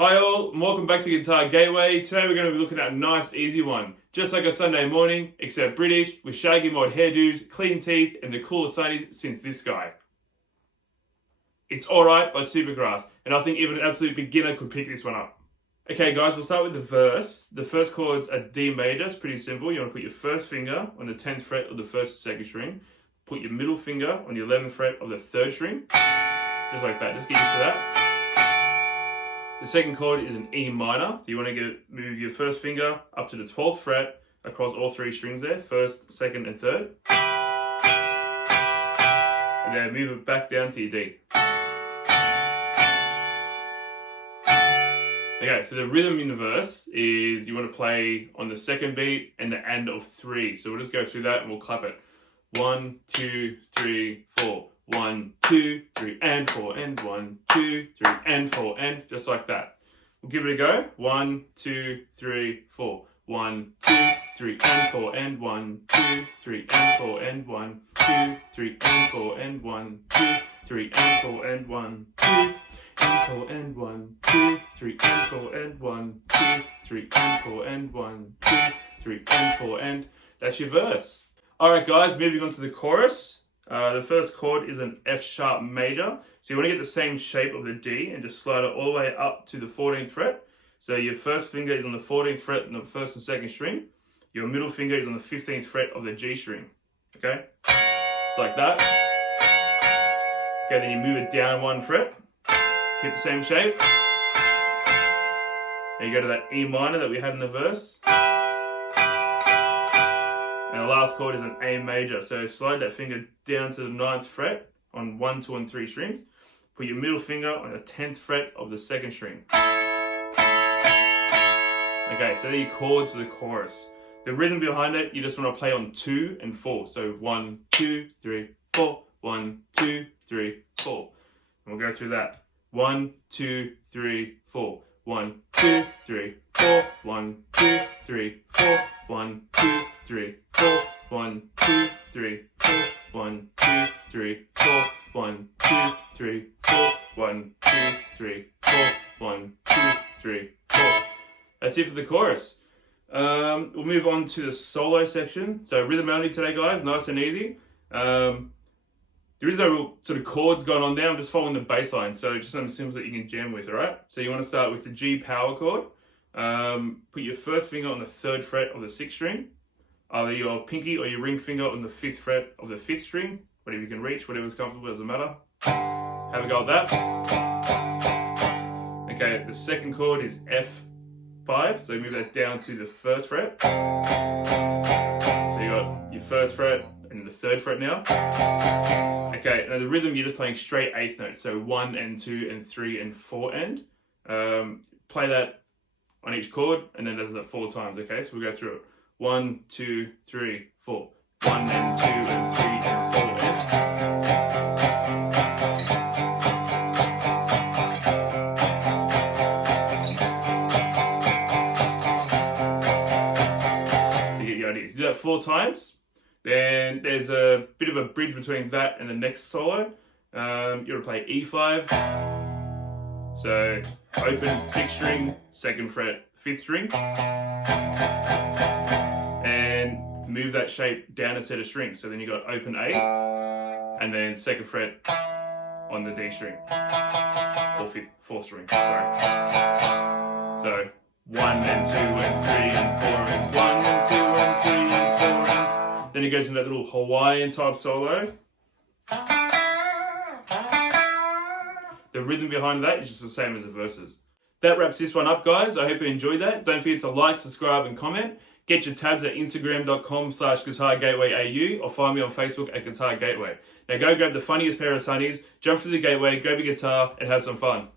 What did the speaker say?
Hi all, and welcome back to Guitar Gateway. Today we're going to be looking at a nice easy one. Just like a Sunday morning, except British, with shaggy mod hairdos, clean teeth, and the coolest sunnies since this guy. It's Alright by Supergrass, and I think even an absolute beginner could pick this one up. Okay guys, we'll start with the verse. The first chord's a D major, it's pretty simple. You want to put your first finger on the 10th fret of the first and second string, put your middle finger on the 11th fret of the third string, just like that, just get used to that. The second chord is an E minor. You want to move your first finger up to the 12th fret across all three strings there, first, second, and third. And then move it back down to your D. Okay, so the rhythm in the verse is you want to play on the second beat and the end of 3. So we'll just go through that and we'll clap it. 1, 2, 3, 4. 1, 2, 3, and 4, and 1, 2, 3, and 4, and just like that. We'll give it a go. 1, 2, 3, 4. 1, 2, 3, and 4, and 1, 2, 3, and 4, and 1, 2, 3, and 4, and 1, 2, 3, and 4, and 1, 2, and 4, and 1, 2, 3, and 4, and 1, 2, 3, and 4, and 1, 2, 3, and 4, and that's your verse. Alright guys, moving on to the chorus. The first chord is an F sharp major. So you want to get the same shape of the D and just slide it all the way up to the 14th fret. So your first finger is on the 14th fret in the first and second string. Your middle finger is on the 15th fret of the G string. Okay? Just like that. Okay, then you move it down 1 fret. Keep the same shape. And you go to that E minor that we had in the verse. And the last chord is an A major. So slide that finger down to the 9th fret on 1, 2, and 3 strings. Put your middle finger on the 10th fret of the second string. Okay, so they're your chords for the chorus. The rhythm behind it, you just want to play on 2 and 4. So 1, 2, 3, 4. 1, 2, 3, 4. And we'll go through that. 1, 2, 3, 4. 1, 2, 3, 4. 1, 2, 3, 4. 1, 2, 3, 4. 1, 2, 3, 4. 1, 2, 3, 4. 1, 2, 3, 4. 1, 2, 3, 4. 1, 2, 3, 4. That's it for the chorus. We'll move on to the solo section. So rhythm only today, guys, nice and easy. There is no real sort of chords going on there. I'm just following the bass line. So just something simple that you can jam with, all right? So you want to start with the G power chord. Put your first finger on the 3rd fret of the 6th string. Either your pinky or your ring finger on the 5th fret of the 5th string. Whatever you can reach, whatever's comfortable, doesn't matter. Have a go at that. Okay, the second chord is F5. So move that down to the 1st fret. So you got your 1st fret and the 3rd fret now. Okay, now the rhythm, you're just playing straight 8th notes. So 1 and 2 and 3 and 4 end. Play that on each chord and then does that 4 times, okay? So we'll go through it. 1, 2, 3, 4. 1 and 2 and 3 and 4 and. You get your idea. So do that 4 times. Then there's a bit of a bridge between that and the next solo. You're gonna play E5. So open 6th string, 2nd fret, 5th string. And move that shape down a set of strings. So then you got open A, and then 2nd fret on the D string, or 4th string, sorry. So 1 and 2 and 3 and 4 and 1 and 2 and 3 and 4 and. Then it goes into that little Hawaiian type solo. The rhythm behind that is just the same as the verses. That wraps this one up, guys. I hope you enjoyed that. Don't forget to like, subscribe, and comment. Get your tabs at instagram.com/guitargatewayau or find me on Facebook at Guitar Gateway. Now go grab the funniest pair of sunnies, jump through the gateway, grab your guitar, and have some fun.